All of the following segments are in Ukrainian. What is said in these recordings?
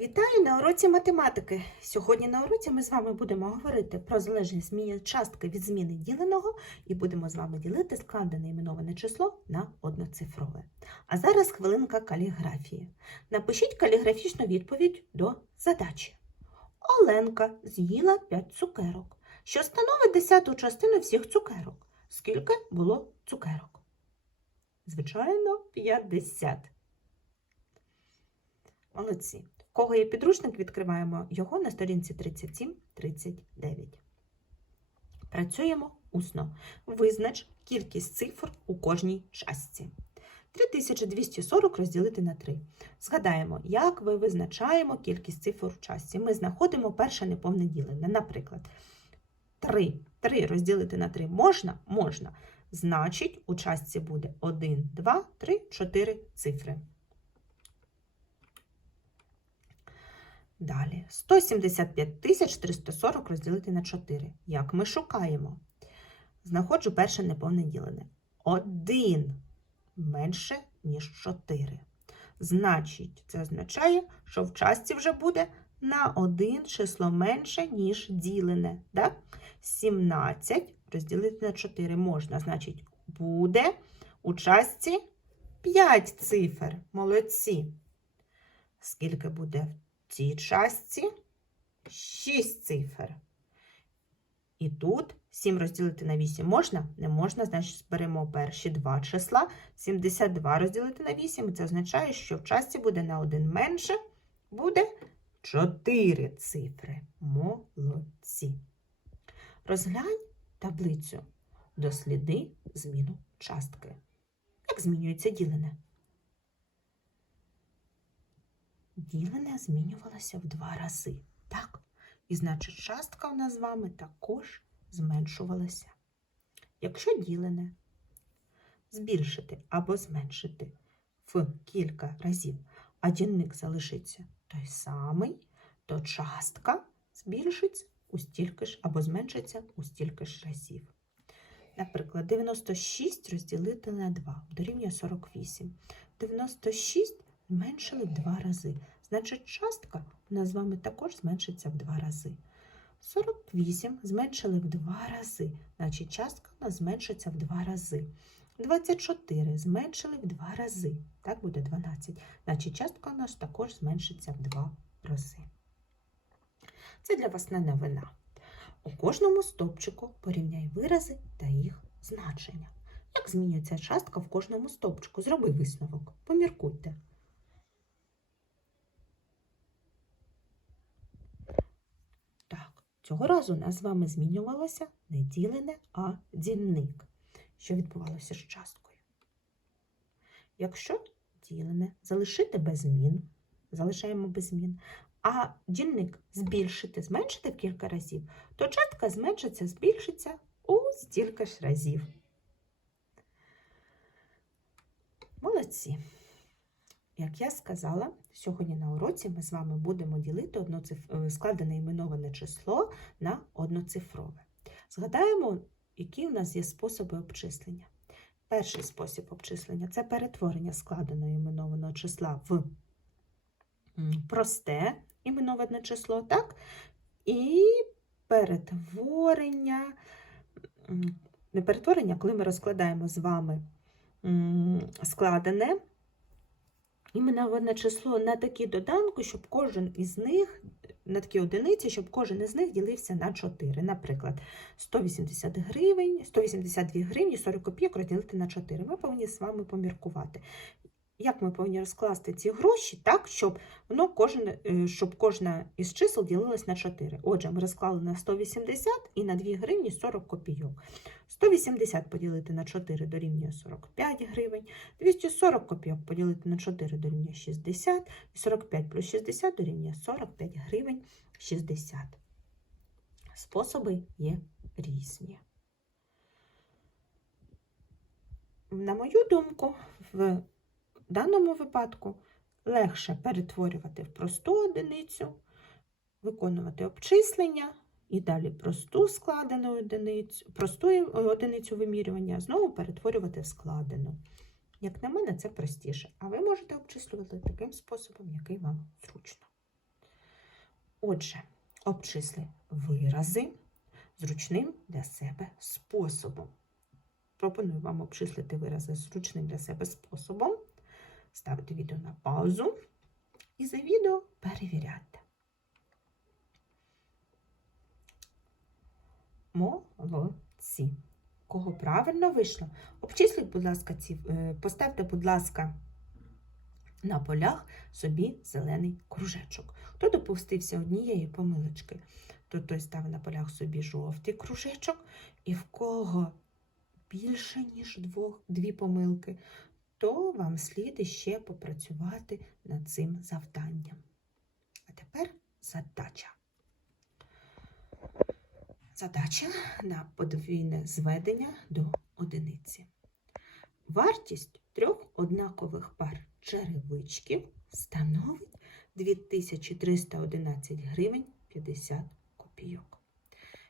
Вітаю на уроці математики. Сьогодні на уроці ми з вами будемо говорити про залежність зміни частки від зміни діленого і будемо з вами ділити складене іменоване число на одноцифрове. А зараз хвилинка каліграфії. Напишіть каліграфічну відповідь до задачі. Оленка з'їла 5 цукерок, що становить десяту частину всіх цукерок. Скільки було цукерок? Звичайно, 50. Молодці. Кого є підручник, відкриваємо його на сторінці 37-39. Працюємо усно. Визнач кількість цифр у кожній частці. 3240 розділити на 3. Згадаємо, як ви визначаємо кількість цифр в частці. Ми знаходимо перше неповне ділене. Наприклад, 3. 3 розділити на 3 можна? Можна. Значить, у частці буде 1, 2, 3, 4 цифри. Далі. 175 340 розділити на 4. Як ми шукаємо? Знаходжу перше неповне ділене. 1 менше, ніж 4. Значить, це означає, що в частці вже буде на 1 число менше, ніж ділене. Так? 17 розділити на 4 можна. Значить, буде у частці 5 цифр. Молодці. Скільки буде в цій частці 6 цифр. І тут 7 розділити на 8 можна? Не можна, значить беремо перші два числа. 72 розділити на 8, і це означає, що в частці буде на 1 менше, буде 4 цифри. Молодці. Розглянь таблицю. Досліди зміну частки. Як змінюється ділене? Ділене змінювалося в два рази. Так? І значить, частка в нас з вами також зменшувалася. Якщо ділене збільшити або зменшити в кілька разів, а дільник залишиться той самий, то частка збільшиться у стільки ж або зменшиться у стільки ж разів. Наприклад, 96 розділити на 2 дорівнює 48. 96 зменшили в два рази. Значить, частка у нас з вами також зменшиться в два рази. 48 зменшили в два рази. Значить, частка у нас зменшиться в два рази. 24 зменшили в два рази. Так буде 12. Значить, частка у нас також зменшиться в два рази. Це для вас не новина. У кожному стовпчику порівняй вирази та їх значення. Як змінюється частка в кожному стовпчику? Зроби висновок. Поміркуйте. Так, цього разу у нас з вами змінювалося не ділене, а дільник. Що відбувалося з часткою? Якщо ділене залишити без змін, залишаємо без змін, а дільник збільшити, зменшити в кілька разів, то частка зменшиться, збільшиться у стільки ж разів. Молодці. Як я сказала, сьогодні на уроці ми з вами будемо ділити е, складене іменоване число на одноцифрове. Згадаємо, які у нас є способи обчислення. Перший спосіб обчислення це перетворення складеного іменованого числа в просте іменоване число, так? І перетворення, не перетворення, коли ми розкладаємо з вами складене іменоване число на такі доданки, щоб кожен із них, на такі одиниці, щоб кожен із них ділився на 4. Наприклад, 180 гривень, 182 гривні 40 копійок розділити на 4. Ми повинні з вами поміркувати. Як ми повинні розкласти ці гроші так, щоб воно кожен, е, щоб кожна із чисел ділилась на 4. Отже, ми розклали на 180 і на 2 гривні 40 копійок. 180 поділити на 4 дорівнює 45 гривень, 240 копійок поділити на 4 дорівнює 60, 45 плюс 60 дорівнює 45 гривень 60. Способи є різні. На мою думку, в даному випадку легше перетворювати в просту одиницю, виконувати обчислення і далі просту складену одиницю, просту одиницю вимірювання знову перетворювати в складену. Як на мене, це простіше. А ви можете обчислювати таким способом, який вам зручно. Отже, обчисли вирази зручним для себе способом. Пропоную вам обчислити вирази зручним для себе способом. Ставити відео на паузу і за відео перевіряти. Молодці. Кого правильно вийшло? Обчисліть, будь ласка, ці, е, поставте, будь ласка, на полях собі зелений кружечок. Хто допустився однієї помилочки, то той ставить на полях собі жовтий кружечок, і в кого більше, ніж двох, дві помилки, то вам слід іще попрацювати над цим завданням. А тепер задача. Задача на подвійне зведення до одиниці. Вартість трьох однакових пар черевичків становить 2311 гривень 50 копійок.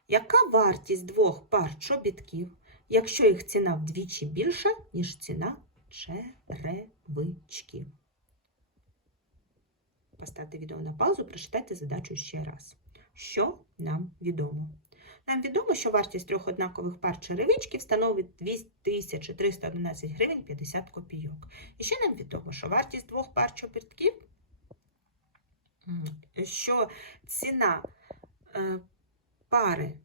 Яка вартість двох пар чобітків, якщо їх ціна вдвічі більша, ніж ціна черевичків? Поставте відео на паузу, прочитайте задачу ще раз. Що нам відомо? Нам відомо, що вартість трьох однакових пар черевичків становить 2311 гривень 50 копійок. І ще нам відомо, що вартість двох пар чобітків, що ціна е, пари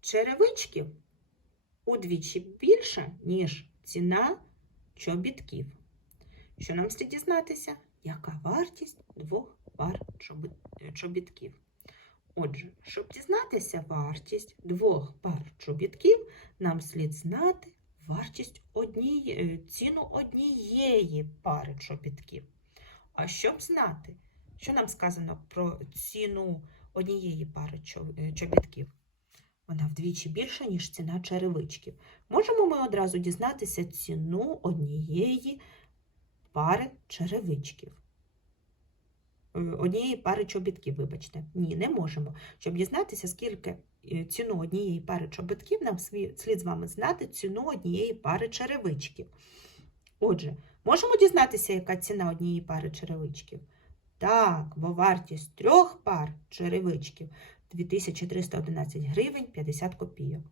черевичків удвічі більша, ніж ціна чобітків. Що нам слід дізнатися? Яка вартість двох пар чобітків? Отже, щоб дізнатися вартість двох пар чобітків, нам слід знати вартість однієї, ціну однієї пари чобітків. А щоб знати, що нам сказано про ціну однієї пари е, чобітків? Вона вдвічі більша, ніж ціна черевичків. Можемо ми одразу дізнатися ціну однієї пари черевичків. Е, Однієї пари чобітків, вибачте. Ні, не можемо. Щоб дізнатися, скільки е, ціну однієї пари чобітків, нам слід з вами знати ціну однієї пари черевичків. Отже, можемо дізнатися, яка ціна однієї пари черевичків? Так, бо вартість трьох пар черевичків 2311 гривень 50 копійок.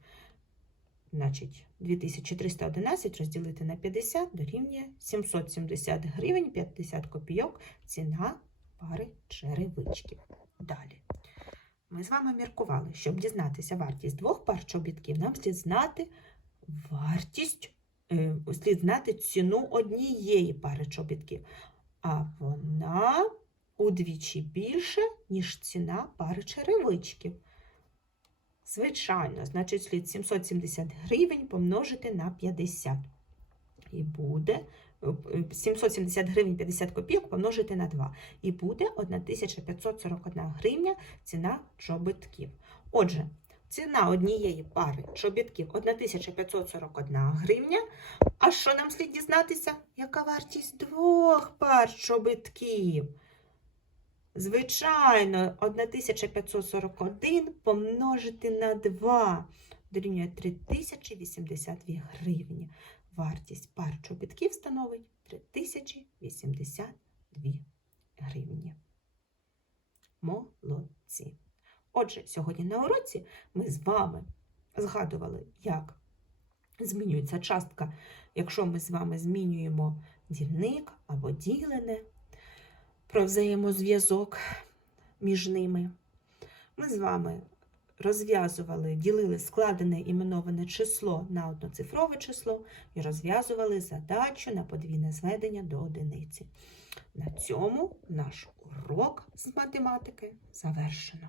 Значить, 2311 розділити на 50 дорівнює 770 гривень 50 копійок ціна пари черевичків. Далі. Ми з вами міркували, щоб дізнатися вартість двох пар чобітків, нам слід знати вартість, е, слід знати ціну однієї пари чобітків. А вона удвічі більше, ніж ціна пари черевичків. Звичайно, значить, слід 770 гривень помножити на 50. І буде е, 770 гривень 50 копійок помножити на 2. І буде 1541 гривня ціна чобітків. Отже, ціна однієї пари чобітків 1541 гривня. А що нам слід дізнатися? Яка вартість двох пар чобітків? Звичайно, 1541 помножити на 2 дорівнює 3082 гривні. Вартість пар чобітків становить 3082 гривні. Молодці. Отже, сьогодні на уроці ми з вами згадували, як змінюється частка, якщо ми з вами змінюємо дільник або ділене, про взаємозв'язок між ними. Ми з вами розв'язували, ділили складене іменоване число на одноцифрове число і розв'язували задачу на подвійне зведення до одиниці. На цьому наш урок з математики завершено.